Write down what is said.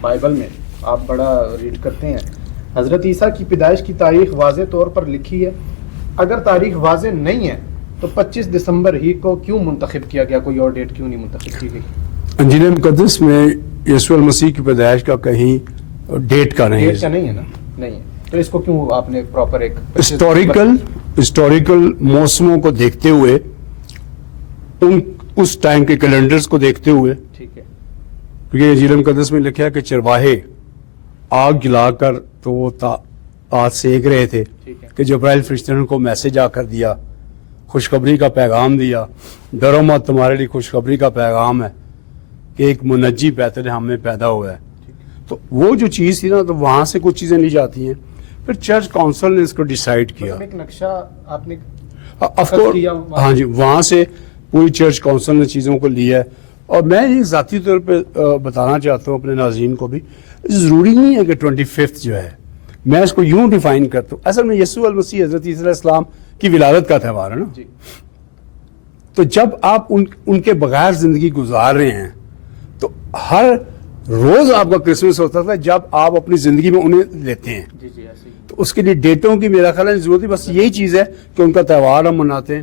Bible میں آپ بڑا ریڈ کرتے ہیں, حضرت عیسیٰ کی پیدائش کی تاریخ واضح طور پر لکھی ہے. اگر تاریخ واضح نہیں ہے تو 25 دسمبر ہی کو کیوں منتخب کیا گیا, کوئی اور ڈیٹ کیوں نہیں منتخب کی گئی؟ انجیل مقدس میں یسوع المسیح کی پیدائش کا کہیں ڈیٹ کا نہیں ڈیٹ کا نہیں ہے نا, نہیں ہے, تو اس کو کیوں آپ نے پراپر ایک ہسٹوریکل موسموں کو دیکھتے ہوئے, اس ٹائم کے کیلنڈرز کو دیکھتے ہوئے, ٹھیک ہے, کیونکہ انجیل مقدس میں لکھا ہے کہ چرواہے آگ جلا کر تو وہ آگ سیک رہے تھے کہ جبرائیل فرشتے نے ان کو میسج آ کر دیا, خوشخبری کا پیغام دیا, ڈرو مت تمہارے لیے خوشخبری کا پیغام ہے کہ ایک منجی بیت لحم میں پیدا ہوا ہے. تو وہ جو چیز تھی نا, تو وہاں سے کچھ چیزیں لی جاتی ہیں, پھر چرچ کاؤنسل نے اس کو ڈیسائیڈ کیا. ایک نقشہ آپ نے ہاں جی, وہاں سے پوری چرچ کاؤنسل نے چیزوں کو لیا ہے. اور میں یہ ذاتی طور پہ بتانا چاہتا ہوں اپنے ناظرین کو بھی, ضروری نہیں ہے کہ 25 جو ہے, میں اس کو یوں ڈیفائن کرتا ہوں, اصل میں یسوع المسیح حضرت عیسیٰ علیہ السلام کی ولادت کا تہوار ہے نا. تو جب آپ ان کے بغیر زندگی گزار رہے ہیں, تو ہر روز آپ کا کرسمس ہوتا تھا جب آپ اپنی زندگی میں انہیں لیتے ہیں. تو اس کے لیے ڈیٹوں کی میرا خیال ہے ضرورت, بس یہی چیز ہے کہ ان کا تہوار ہم مناتے ہیں.